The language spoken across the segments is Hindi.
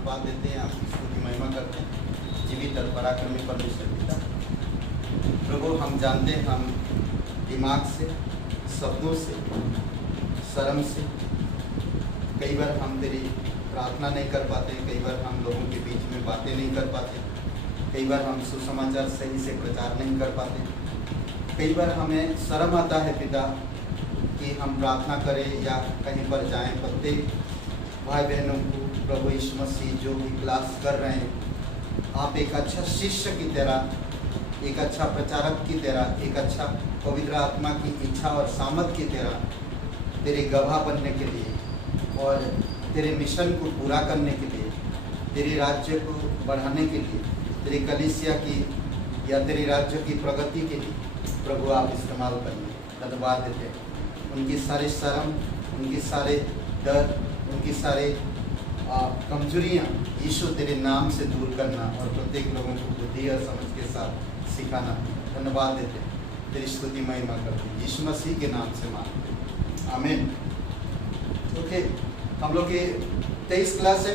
धन्यवाद देते हैं, आपकी स्तुति महिमा करते हैं। जीवित और पराक्रमी परमेश्वर पिता, प्रभु हम जानते हैं हम दिमाग से, शब्दों से, शर्म से कई बार हम तेरी प्रार्थना नहीं कर पाते, कई बार हम लोगों के बीच में बातें नहीं कर पाते, कई बार हम सुसमाचार सही से प्रचार नहीं कर पाते, कई बार हमें शर्म आता है पिता कि हम प्रार्थना करें या कहीं पर जाएं। प्रत्येक भाई बहनों को प्रभु यीशु मसीह जो भी क्लास कर रहे हैं, आप एक अच्छा शिष्य की तरह, एक अच्छा प्रचारक की तरह, एक अच्छा पवित्र आत्मा की इच्छा और सामर्थ की तरह तेरे गवाह बनने के लिए और तेरे मिशन को पूरा करने के लिए, तेरे राज्य को बढ़ाने के लिए, तेरी कलीसिया की या तेरे राज्य की प्रगति के लिए प्रभु आप इस्तेमाल करेंगे। धन्यवाद देते हैं। उनकी सारी शर्म, उनकी सारे डर, उनकी सारे कमजोरियाँ यीशु तेरे नाम से दूर करना और प्रत्येक लोगों को बुद्धि और समझ के साथ सिखाना। धन्यवाद देते हैं, तेरी स्तुति महिमा करते हैं, यीशु मसीह के नाम से मांगते हैं, आमीन। ओके, हम लोग की 23 क्लास है,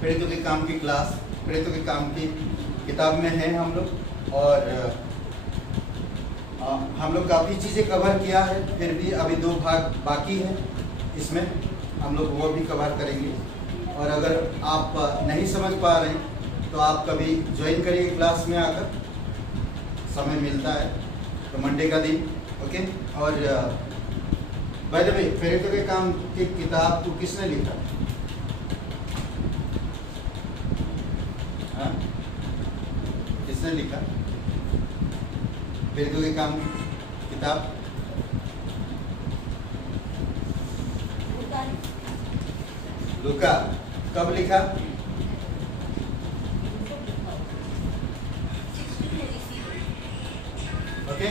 प्रेरितों के काम की क्लास, प्रेरितों के काम की किताब में है हम लोग। और हम लोग काफ़ी चीज़ें कवर किया है, फिर भी अभी 2 भाग बाकी है, इसमें हम लोग वो भी कवर करेंगे। और अगर आप नहीं समझ पा रहे हैं तो आप कभी ज्वाइन करिए क्लास में आकर, समय मिलता है तो मंडे का दिन। ओके, और बाय द वे प्रेरितों के काम की किताब को किसने लिखा? हाँ, किसने लिखा प्रेरितों के काम की किताब? लूका। कब लिखा? ओके,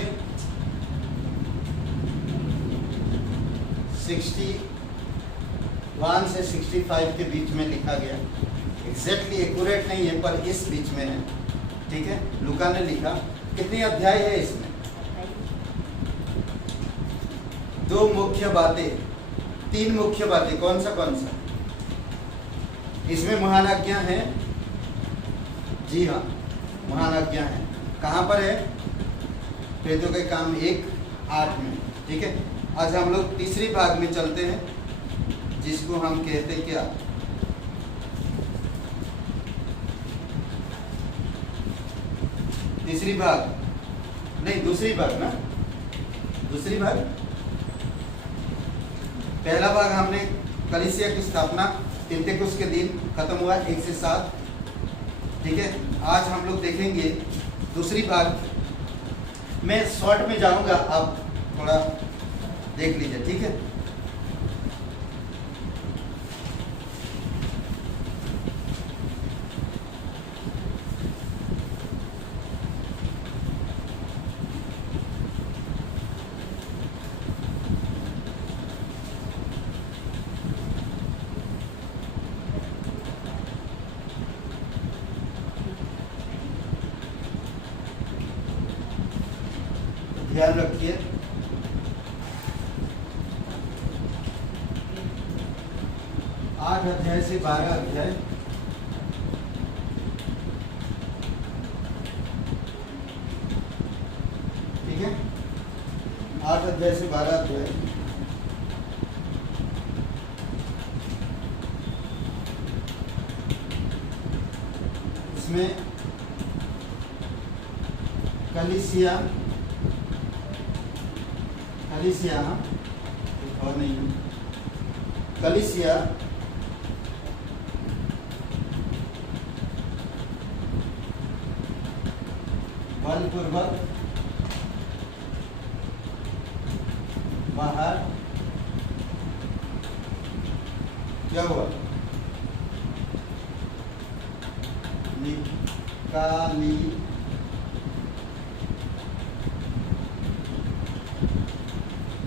61 से 65 के बीच में लिखा गया। एग्जैक्टली एक्यूरेट नहीं है पर इस बीच में है, ठीक है। लूका ने लिखा। कितनी अध्याय है इसमें? 2 मुख्य बातें, 3 मुख्य बातें। कौन सा? इसमें महान आज्ञा है, जी हाँ महान आज्ञा है। कहाँ पर है? प्रेरितों के काम 1:8 में, ठीक है। आज हम लोग तीसरी भाग में चलते हैं, जिसको हम कहते क्या? तीसरी भाग नहीं, दूसरी भाग ना, दूसरी भाग। पहला भाग हमने कलीसिया की स्थापना पेंतेकोस्त के दिन खत्म हुआ 1 से 7, ठीक है। आज हम लोग देखेंगे दूसरी भाग। मैं शॉर्ट में जाऊंगा, आप थोड़ा देख लीजिए, ठीक है। ध्यान रखिए, आठ अध्याय से 12 अध्याय, ठीक है। 8 अध्याय से 12 अध्याय। इसमें कलीसिया हाँ, और नहीं, कलीसिया बलपूर्वक बाहर क्या हुआ?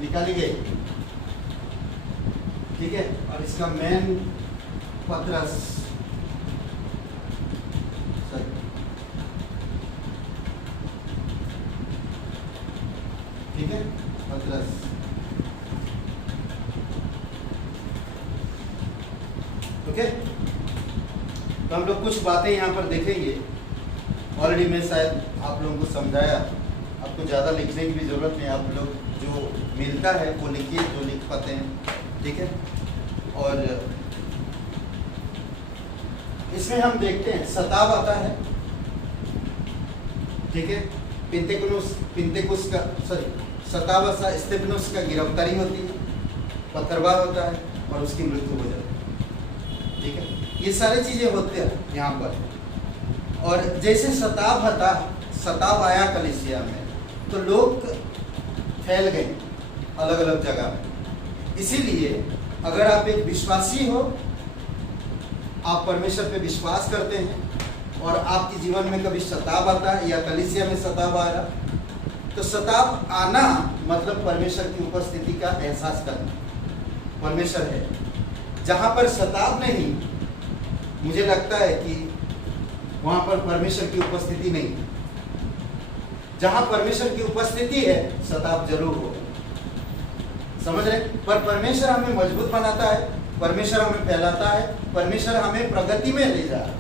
निकाली गई, ठीक है। और इसका मेन पत्रस, ठीक है, पत्रस। ओके, तो हम लोग कुछ बातें यहाँ पर देखेंगे। ऑलरेडी मैं शायद आप लोगों को समझाया, आपको ज़्यादा लिखने की भी ज़रूरत नहीं, आप लोग जो मिलता है वो लिखिए जो लिख पाते हैं, ठीक है। और इसमें हम देखते हैं सताव आता है, ठीक है। सताव स्तेफनुस का गिरफ्तारी होती है, पथरवाह होता है और उसकी मृत्यु हो जाती है, ठीक है। ये सारी चीज़ें होते हैं यहाँ पर। और जैसे सताव आया कलीसिया में, तो लोग फैल गए अलग अलग जगह में। इसीलिए अगर आप एक विश्वासी हो, आप परमेश्वर पे विश्वास करते हैं और आपके जीवन में कभी सताव आता है या कलीसिया में सताव आया, तो सताव आना मतलब परमेश्वर की उपस्थिति का एहसास करना। परमेश्वर है। जहाँ पर सताव नहीं, मुझे लगता है कि वहाँ पर परमेश्वर की उपस्थिति नहीं। जहाँ परमेश्वर की उपस्थिति है, सताव जरूर होगा। समझ रहे? पर परमेश्वर हमें मजबूत बनाता है, परमेश्वर हमें फैलाता है, परमेश्वर हमें प्रगति में ले जा रहा है,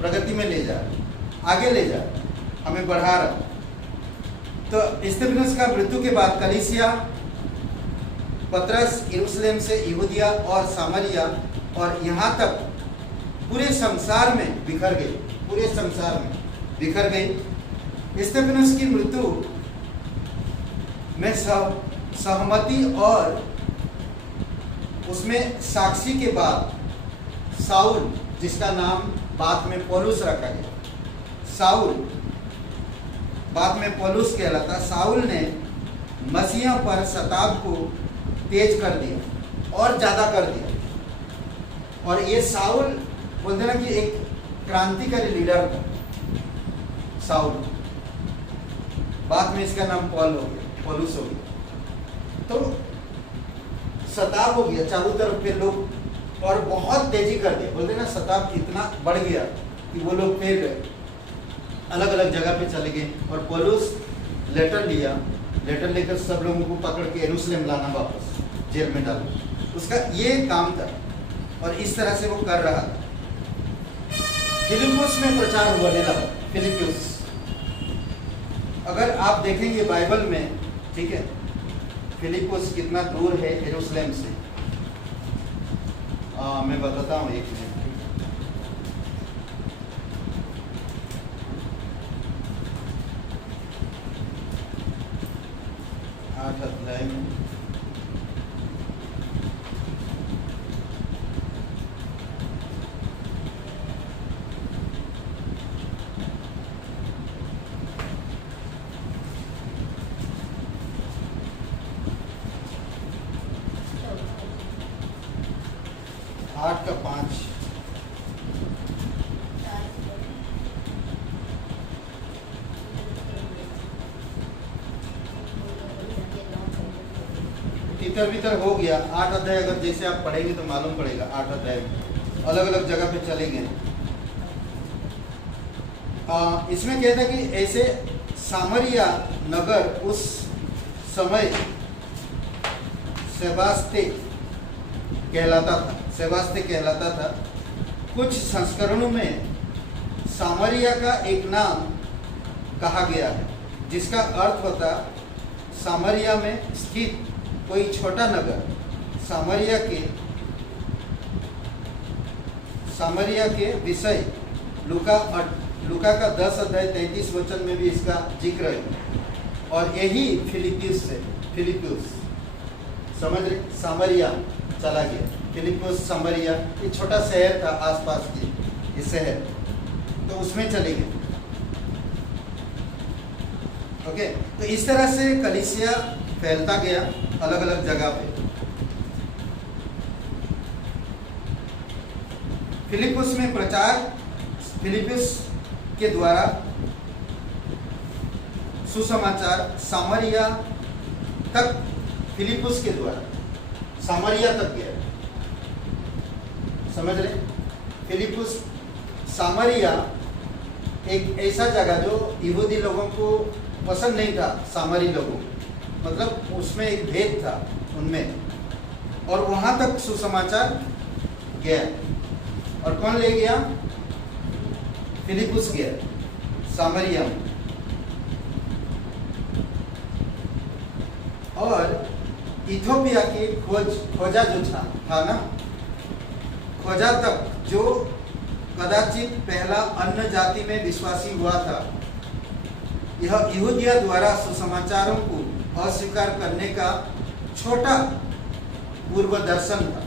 प्रगति में ले जा रहा है, आगे ले जा रहा है, हमें बढ़ा रहा है। तो स्तेफनुस का मृत्यु के बाद कलीसिया, पतरस यरूशलेम से यहूदिया और सामरिया और यहाँ तक पूरे संसार में बिखर गई, पूरे संसार में बिखर गई। स्तेफनुस की मृत्यु में सहमति और उसमें साक्षी के बाद साउल, जिसका नाम बाद में पौलुस रखा गया, साउल बाद में पौलुस कहलाता, साउल ने मसीह पर सताव को तेज कर दिया और ज़्यादा कर दिया। और ये साउल बोलते ना कि एक क्रांतिकारी लीडर था साउल, बाद में इसका नाम पौलुस हो गया। तो सताव हो गया चारों तरफ के लोग और बहुत तेजी कर दिया। बोलते ना सताव इतना बढ़ गया कि वो लोग फिर अलग अलग जगह पे चले गए और पौलुस लेटर लिया, लेटर लेकर सब लोगों को पकड़ के यरूशलेम लाना, वापस जेल में डालना, उसका ये काम था और इस तरह से वो कर रहा था। फिलिप्पुस में प्रचार होने लगा। फिलिप्पुस, अगर आप देखेंगे बाइबल में, ठीक है, फिलिप्पुस कितना दूर है यरूशलेम से, मैं बताता हूँ, एक मिनट। 8 अध्याय में आठ का 5 तितर बितर हो गया। 8 अध्याय अगर जैसे आप पढ़ेंगे तो मालूम पड़ेगा। 8 अध्याय में अलग अलग जगह पे चले गए। इसमें कहता है कि ऐसे सामरिया नगर उस समय सेबास्ते कहलाता था। कुछ संस्करणों में सामरिया का एक नाम कहा गया है, जिसका अर्थ होता सामरिया में स्थित कोई छोटा नगर। सामरिया के विषय लूका का 10 अध्याय 33 वचन में भी इसका जिक्र है। और यही फिलिप्पुस समझ रहे, सामरिया चला गया। फिलिप्पुस सामरिया एक छोटा शहर था आसपास के ये शहर, तो उसमें चले गए। ओके, तो इस तरह से कलीसिया फैलता गया अलग अलग जगह पे। फिलिप्पुस में प्रचार, फिलिप्पुस के द्वारा सुसमाचार सामरिया तक, फिलिप्पुस के द्वारा सामरिया तक गया। समझ रहे, फिलिप्पुस सामरिया एक ऐसा जगह जो यहूदी लोगों को पसंद नहीं था। सामरी लोगों, मतलब उसमें एक भेद था उनमें, और वहां तक सुसमाचार गया। और कौन ले गया? फिलिपुस गया, सामरिया में, और इथोपिया की खोजा जो था ना, खोजा तक, जो कदाचित पहला अन्य जाति में विश्वासी हुआ था, यह यहूदिया द्वारा सुसमाचारों को अस्वीकार करने का छोटा पूर्व दर्शन था।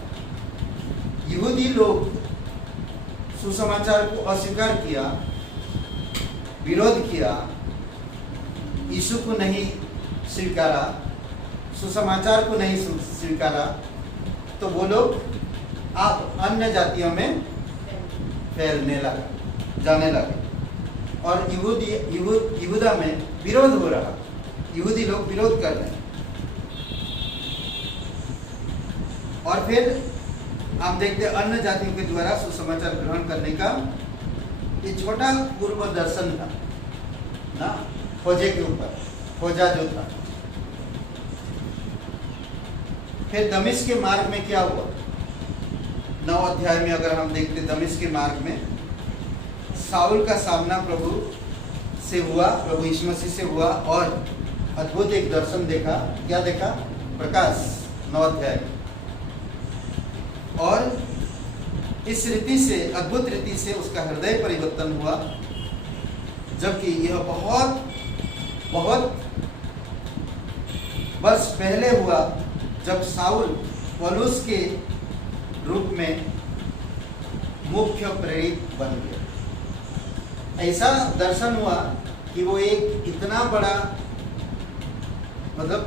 यहूदी लोग सुसमाचार को अस्वीकार किया, विरोध किया, यीशु को नहीं स्वीकारा, सुसमाचार को नहीं स्वीकारा, तो वो लोग आप अन्य जातियों में फैलने लगे, जाने लगे, और यहूदा में विरोध हो रहा, यहूदी लोग विरोध कर रहे हैं। और फिर आप देखते हैं अन्य जातियों के द्वारा सुसमाचार ग्रहण करने का ये छोटा पूर्व दर्शन था ना, खोजे के ऊपर, खोजा जो था। फिर दमिश्क के मार्ग में क्या हुआ? 9 अध्याय में अगर हम देखते, दमिश्क के मार्ग में साउल का सामना प्रभु से हुआ, प्रभु यीशु मसीह से हुआ, और अद्भुत एक दर्शन देखा। क्या देखा? प्रकाश 9 अध्याय। और इस रीति से, अद्भुत रीति से उसका हृदय परिवर्तन हुआ, जबकि यह बहुत बहुत वर्ष पहले हुआ, जब साउल पौलुस के रूप में मुख्य प्रेरित बन गया। ऐसा दर्शन हुआ कि वो एक इतना बड़ा, मतलब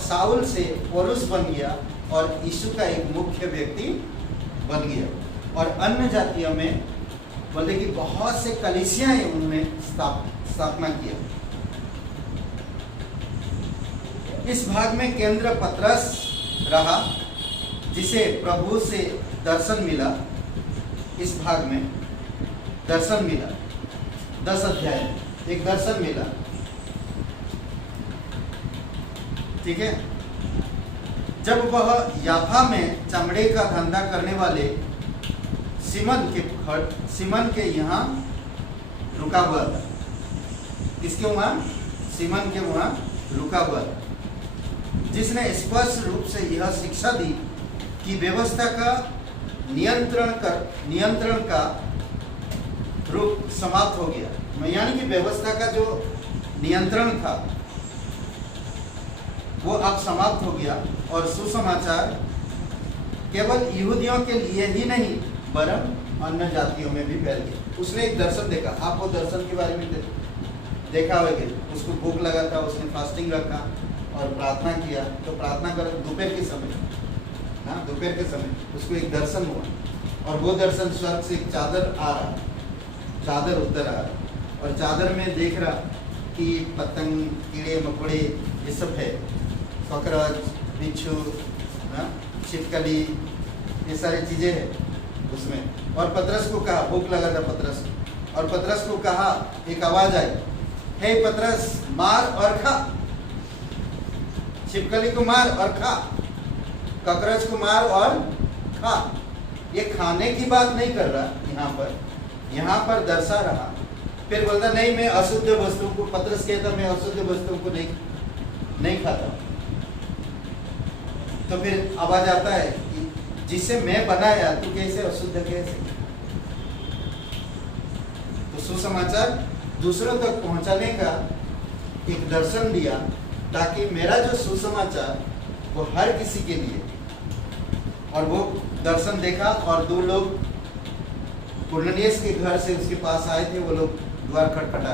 साउल से पौलुस बन गया और यीशु का एक मुख्य व्यक्ति बन गया। और अन्य जातियों में बोलते कि बहुत से कलीसियां उन्होंने स्थापना किया। इस भाग में केंद्र पतरस रहा, जिसे प्रभु से दर्शन मिला। इस भाग में दर्शन मिला, 10 अध्याय में एक दर्शन मिला, ठीक है। जब वह याफा में चमड़े का धंधा करने वाले सिमन के यहाँ रुका हुआ था। किसके वहाँ? सिमन के वहाँ रुका हुआ था, जिसने स्पष्ट रूप से यह शिक्षा दी कि व्यवस्था का नियंत्रण का रूप समाप्त हो गया। यानी कि व्यवस्था का जो नियंत्रण था वो अब समाप्त हो गया, और सुसमाचार केवल यहूदियों के लिए ही नहीं वरन अन्य जातियों में भी फैल गया। उसने एक दर्शन देखा। आप वो दर्शन के बारे में देखा होगा। उसको भूख लगा था, उसने फास्टिंग रखा और प्रार्थना किया। तो प्रार्थना कर दोपहर के समय, हाँ दोपहर के समय उसको एक दर्शन हुआ, और वो दर्शन स्वर्ग से एक चादर आ रहा, चादर उतर आ रहा, और चादर में देख रहा कि पतंग, कीड़े मकोड़े ये सब है, कॉकरोच, बिच्छू, छिपकली, ये सारी चीज़ें हैं उसमें। और पतरस को कहा, भूख लगा था पतरस, और पतरस को कहा, एक आवाज़ आई, हे पतरस मार और खा, छिपकली को मार और खा, कॉकरोच को मार और खा। ये खाने की बात नहीं कर रहा यहाँ पर दर्शा रहा। फिर बोलता नहीं मैं अशुद्ध वस्तुओं को, पतरस कहता मैं अशुद्ध वस्तुओं को नहीं खाता। तो फिर आवाज आता है कि जिसे मैं बनाया तू कैसे अशुद्ध कैसे। तो सुसमाचार दूसरों तक पहुंचाने का एक दर्शन दिया, ताकि मेरा जो सुसमाचार वो हर किसी के लिए। और वो दर्शन देखा, और 2 लोग कुरनेलियुस के घर से उसके पास आए थे, वो लोग द्वार खटखटा।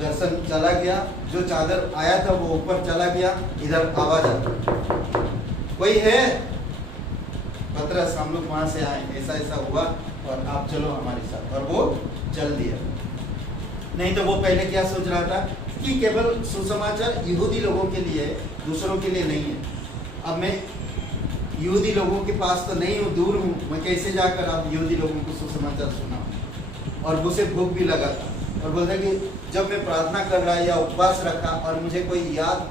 दर्शन चला गया, जो चादर आया था वो ऊपर चला गया, इधर आवाज आई, कोई है? पतरस हम लोग वहां से आए, ऐसा ऐसा हुआ और आप चलो हमारे साथ। और वो चल दिया। नहीं तो वो पहले क्या सोच रहा था कि केवल सुसमाचार यहूदी लोगों के लिए है, दूसरों के लिए नहीं है। अब मैं यहूदी लोगों के पास तो नहीं हूँ, दूर हूँ, मैं कैसे जाकर अब यहूदी लोगों को सुसमाचार सुनाऊं। और उसे भूख भी लगा था, और बोलता कि जब मैं प्रार्थना कर रहा या उपवास रखा और मुझे कोई याद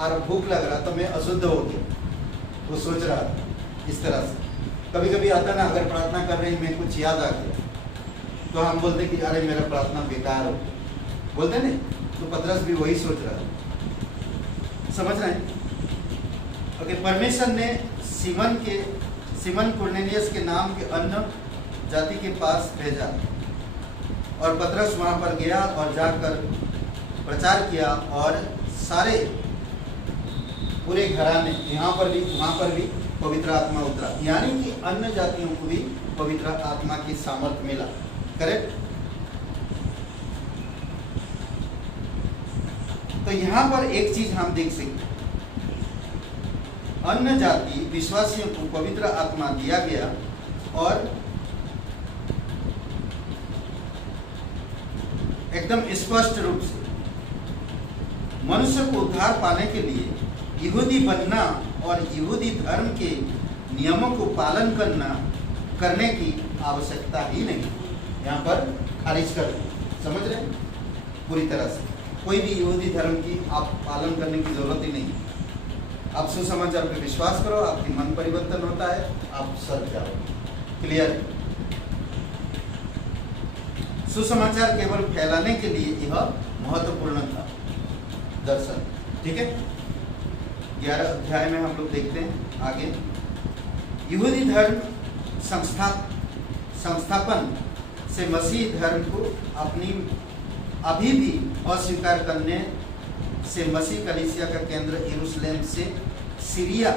और भूख लग रहा तो मैं अशुद्ध हो गया। वो सोच रहा था इस तरह से। कभी कभी आता ना, अगर प्रार्थना कर रही मैं कुछ याद आ गया तो हम बोलते कि अरे मेरा प्रार्थना बेकार हो, बोलते नहीं? तो पतरस भी वही सोच रहा है। समझ रहे हैं? ओके, परमेश्वर ने सिमन कुरनेलियस के नाम के अन्य जाति के पास भेजा और पतरस वहां पर गया और जाकर प्रचार किया और सारे पूरे घराने, यहाँ पर भी वहाँ पर भी पवित्र आत्मा उतरा, यानी कि अन्य जातियों को भी पवित्र आत्मा की सामर्थ मिला। करेक्ट? तो यहाँ पर एक चीज हम देख सकते हैं, अन्य जाति विश्वासियों को पवित्र आत्मा दिया गया और एकदम स्पष्ट रूप से मनुष्य को उद्धार पाने के लिए यहूदी बनना और यहूदी धर्म के नियमों को पालन करने की आवश्यकता ही नहीं, यहाँ पर खारिज कर दिया। समझ रहे हैं? पूरी तरह से कोई भी यहूदी धर्म की आप पालन करने की जरूरत ही नहीं। आप सुसमाचार पे विश्वास करो, आपकी मन परिवर्तन होता है, आप सर्व जाओ। क्लियर? सुसमाचार केवल फैलाने के लिए यह महत्वपूर्ण था दर्शन। ठीक है, 11 अध्याय में हम लोग देखते हैं आगे। यहूदी धर्म संस्थापन से मसीह धर्म को अभी भी अस्वीकार करने से मसीह कलीसिया का केंद्र यरूशलेम से सीरिया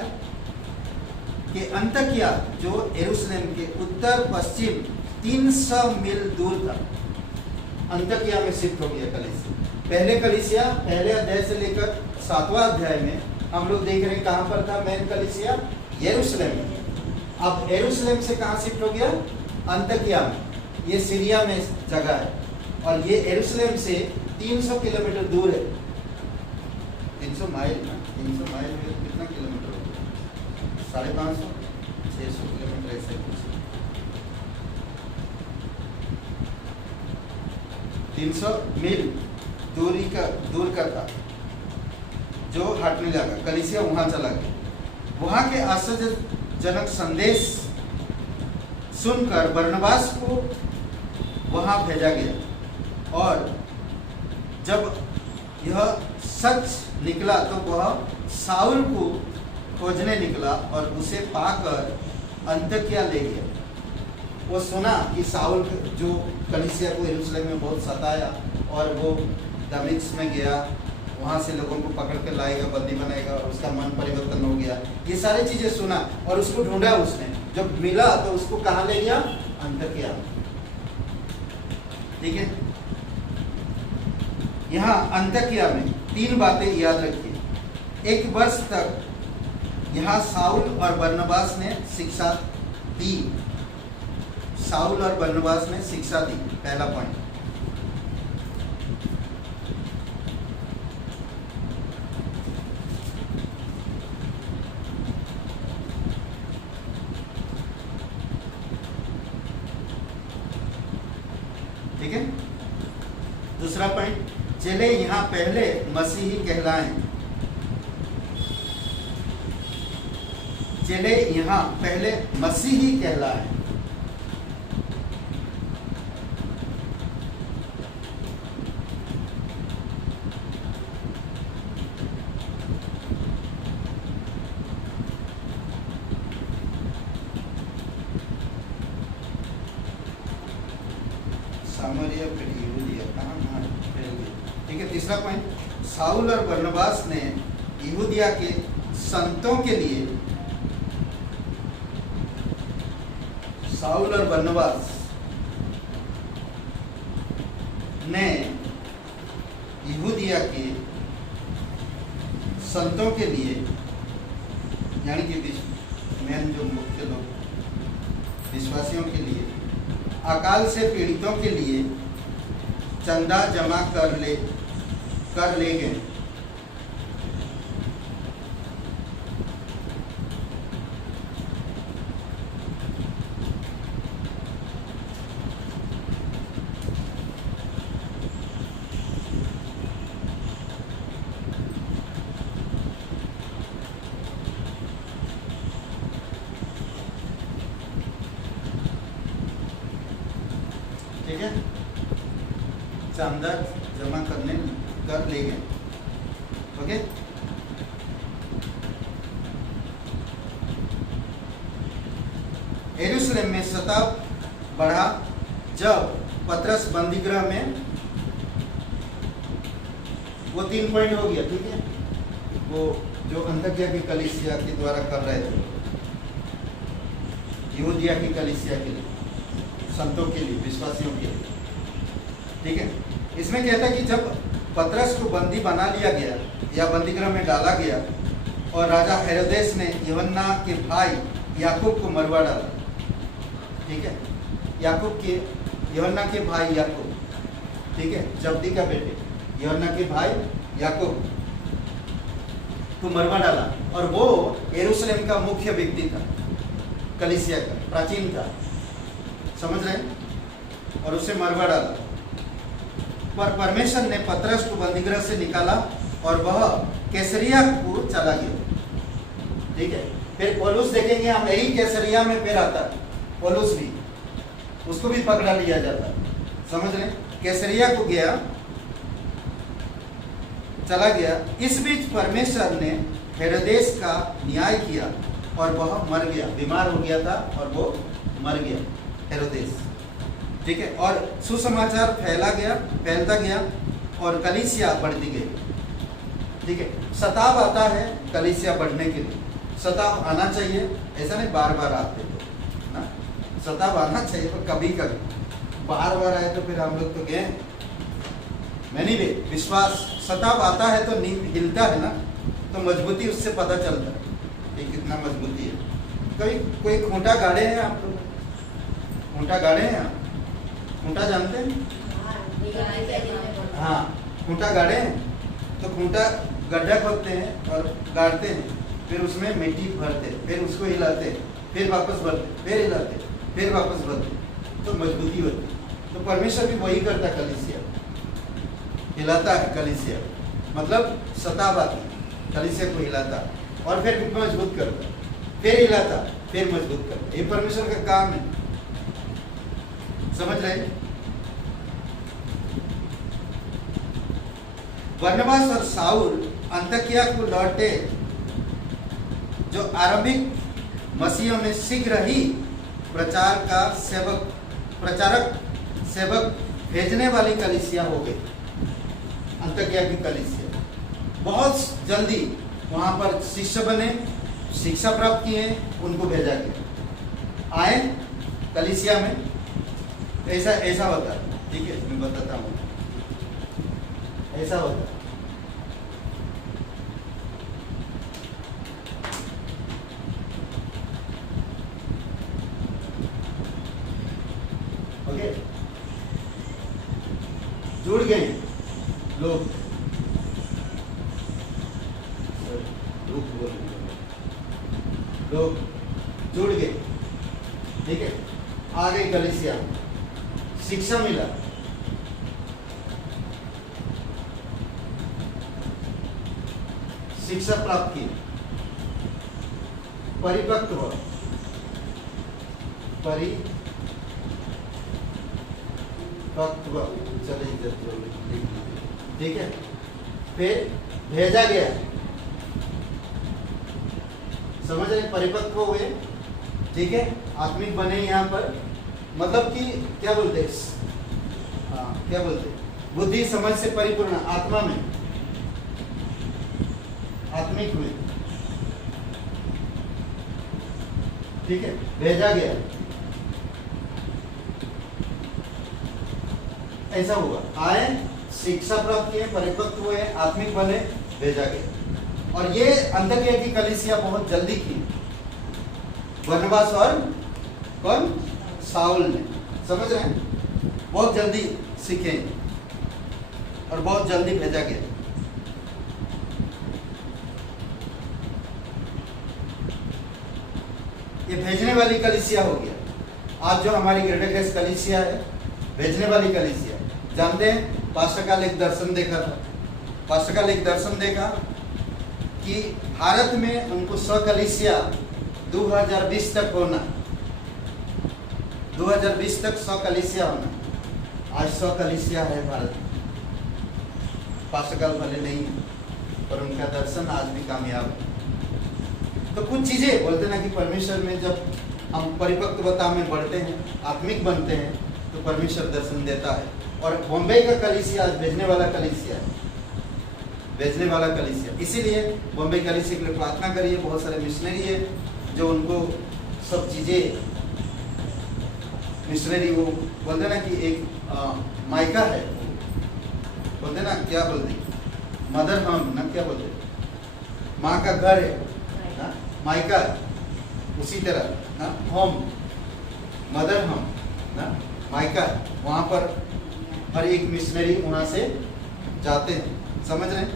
के अंतकिया, जो यरूशलेम के उत्तर पश्चिम 300 मील दूर था, अंतकिया में शिफ्ट हो गया कलीसिया। पहले कलीसिया पहले अध्याय से लेकर 7वां अध्याय में हम लोग देख रहे हैं कहाँ पर था मेन कलीसिया? यरूशलेम में। अब यरूशलेम से कहाँ शिफ्ट हो गया? अंतकिया में। ये सीरिया में जगह है और ये यरूशलेम से 300 किलोमीटर दूर है। 300 माइल ना, 300 माइल में कितना किलोमीटर हो गया? 550 600 किलोमीटर ऐसे कुछ। 300 मील दूर का था जो हटने लगा। कलीसिया वहां चला गया। वहां के आश्चर्यजनक संदेश सुनकर बरनबास को वहां भेजा गया और जब यह सच निकला तो वह साउल को खोजने निकला और उसे पाकर अंतकिया ले गया। वो सुना कि साउल जो कलीसिया को यरूशलेम में बहुत सताया और वो दमिश्क में गया, वहाँ से लोगों को पकड़ कर लाएगा, बंदी बनाएगा और उसका मन परिवर्तन हो गया। ये सारी चीजें सुना और उसको ढूंढा उसने। जब मिला तो उसको कहाँ ले गया? अंतकिया। ठीक है, यहाँ अंतकिया में 3 बातें याद रखिए। 1 वर्ष तक यहाँ साउल और बरनबास ने शिक्षा दी। साउल और बरनबास ने शिक्षा दी, पहला पॉइंट। ठीक है, दूसरा पॉइंट, चेले यहाँ पहले मसीही कहलाएं। चेले यहाँ पहले मसीही कहलाएं। ठीक है, तीसरा पॉइंट, साउल और बरनबास ने यहूदिया के संतों के लिए, साउल और बरनबास ने यहूदिया के संतों के लिए, यानी कि मेन जो मुख्य लोग विश्वासियों के लिए, अकाल से पीड़ितों के लिए चंदा जमा कर ले गए। ठीक है, चांदा जमा कर लेंगे। ओके, यरूशलेम में सताव बढ़ा जब पतरस बंदीगृह में, वो 3 पॉइंट हो गया। ठीक है, वो जो अंतकिया की कलीसिया के द्वारा कर रहे थे, यहूदिया की कलीसिया के लिए, संतों के लिए, विश्वासियों के लिए। ठीक है, इसमें कहता है कि जब पतरस को बंदी बना लिया गया या बंदीगृह में डाला गया और राजा हेरोदेस ने यूहन्ना के भाई याकूब को मरवा डाला। ठीक है, यूहन्ना के भाई याकूब, ठीक है, जब्दी का बेटे यूहन्ना के भाई याकूब को मरवा डाला, और वो यरूशलेम का मुख्य व्यक्ति था, कलीसिया का, प्राचीन था, समझ रहे हैं, और उसे मरवा डाला। पर परमेश्वर ने पतरस को बंदीगृह से निकाला और वह कैसरिया को चला गया। ठीक है, फिर पौलुस देखेंगे हम, यही कैसरिया में फिर आता है पौलुस भी, उसको भी पकड़ा लिया जाता है, समझ रहे, कैसरिया को गया, चला गया। इस बीच परमेश्वर ने हेरोदेस का न्याय किया और वह मर गया, बीमार हो गया था और वो मर गया हेरोदेस। ठीक है, और सुसमाचार फैलता गया और कलीसिया बढ़ती गई। ठीक है, सताव आता है कलीसिया बढ़ने के लिए, सताव आना चाहिए, ऐसा नहीं बार बार आते तो ना, सताव आना चाहिए, पर कभी कभी, बार बार आए तो फिर हम लोग तो गए। मैंने भी विश्वास, सताव आता है तो नींव हिलता है ना, तो मजबूती उससे पता चलता है कि कितना मजबूती है। कोई खूंटा गाड़े हैं आप लोग, खूंटा गाड़े हैं आप, खूंटा जानते हैं? हाँ, खूंटा गाड़े हैं तो खूंटा गड्ढा खोदते हैं और गाड़ते हैं, फिर उसमें मिट्टी भरते, फिर उसको हिलाते, फिर वापस भरते, फिर हिलाते, फिर वापस भरते, तो मजबूती होती। तो परमेश्वर भी वही करता, कलीसिया हिलाता है, कलीसिया मतलब सताव आती, कलीसिया को हिलाता और फिर मजबूत करता, फिर हिलाता, फिर मजबूत करता। ये परमेश्वर का काम है, समझ रहे? बरनबास और साउल अंतकिया को लौटे, जो आरंभिक मसीहों में शीघ्र ही प्रचारक सेवक भेजने वाली कलीसिया हो गई। अंतकिया की कलीसिया बहुत जल्दी वहां पर शिष्य बने, शिक्षा प्राप्त किए, उनको भेजा गया, आए कलीसिया में। ऐसा होता है। ठीक है, मैं बताता हूँ, ऐसा होता है। ओके, जुड़ गए लोग, जुड़ गए। ठीक है, आ गई कलीसिया, शिक्षा मिला, शिक्षा प्राप्त की, परिपक्व, चले, ठीक है, फिर भेजा गया, समझ रहे, परिपक्व हुए। ठीक है, आत्मिक बने यहाँ पर, मतलब कि क्या बोलते, क्या बोलते, बुद्धि समझ से परिपूर्ण, आत्मा में आत्मिक हुए। ठीक है, भेजा गया, ऐसा हुआ, आए, शिक्षा प्राप्त किए, परिपक्व हुए, आत्मिक बने, भेजा गया। और ये अंतकिया की कलीसिया बहुत जल्दी की, बरनबास और कौन, साउल ने, समझ रहे हैं, बहुत जल्दी सीखे और बहुत जल्दी भेजा गया। ये भेजने वाली कलीसिया हो गया। आज जो हमारी ग्रेटर ग्रेस कलीसिया है, भेजने वाली कलीसिया, जानते हैं, पास्टर काल एक दर्शन देखा था, पास्टर काल एक दर्शन देखा कि भारत में उनको 100 कलीसिया 2020 तक होना, 2020 तक 100 कलीसिया होना। आज 100 कलीसिया है भारत में, पास्टरकाल भले नहीं है, पर उनका दर्शन आज भी कामयाब है। तो कुछ चीजें बोलते ना कि परमेश्वर में जब हम परिपक्वता में बढ़ते हैं, आत्मिक बनते हैं, तो परमेश्वर दर्शन देता है। और बॉम्बे का कलीसिया आज भेजने वाला कलीसिया है, भेजने वाला कलीसिया। इसीलिए बॉम्बे कलीसिया के लिए प्रार्थना करिए। बहुत सारे मिशनरी है जो उनको सब चीजें, मिशनरी वो बोलते ना कि एक मायका है, बोलते ना क्या बोलते, मदर होम ना, क्या बोलते, माँ का घर है ना, मायका। उसी तरह ना होम, मदर होम ना, मायका। वहाँ पर हर एक मिशनरी वहाँ से जाते हैं, समझ रहे हैं।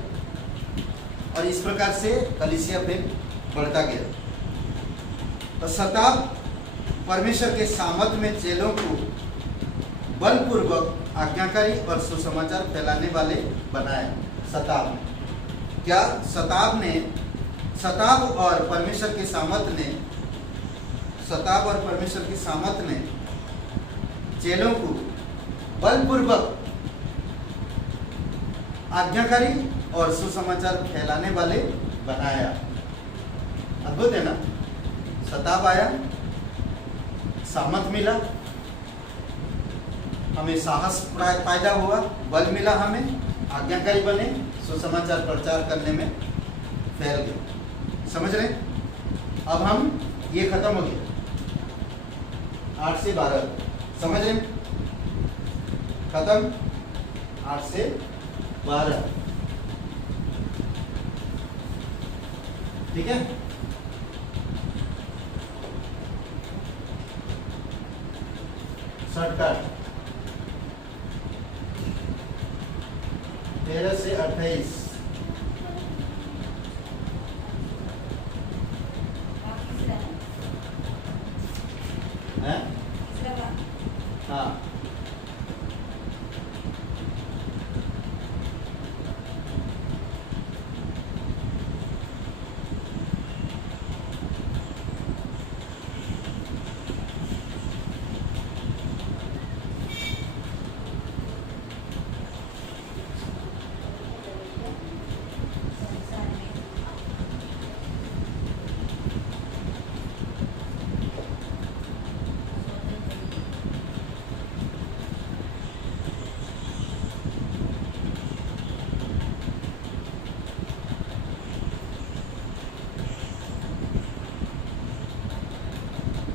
और इस प्रकार से कलीसिया पे बढ़ता गया। तो शताब परमेश्वर के सामर्थ में चेलों को बलपूर्वक आज्ञाकारी और सुसमाचार फैलाने वाले बनाए। शताब क्या, शताब और परमेश्वर के सामर्थ ने, शताब और परमेश्वर के सामर्थ ने चेलों को बलपूर्वक आज्ञाकारी और सुसमाचार फैलाने वाले बनाया। अद्भुत है ना। शताब आया, सामर्थ मिला, हमें साहस पैदा हुआ, बल मिला, हमें आज्ञाकारी बने, सुसमाचार प्रचार करने में फैल गए। समझ रहे। अब हम ये खत्म हो गया 8 से 12, समझ रहे, खत्म 8 से 12, ठीक है। शॉर्टकट 13 से 28, है? हाँ,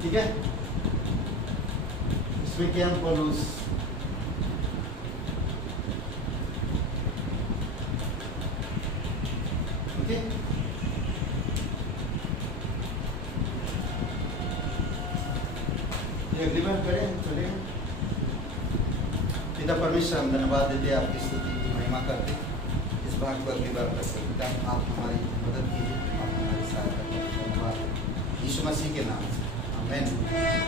ठीक है। इसमें क्या हम पौलुस, ओके, अगली बार करें, चलेगा। पिता परमेश्वर, हम धन्यवाद देते, आपकी स्तुति की महिमा करते। इस भाग को अगली बार कर सकते हैं। आप हमारी मदद कीजिए, आप हमारी सहायता करें। धन्यवाद यीशु मसीह के नाम से, आमीन।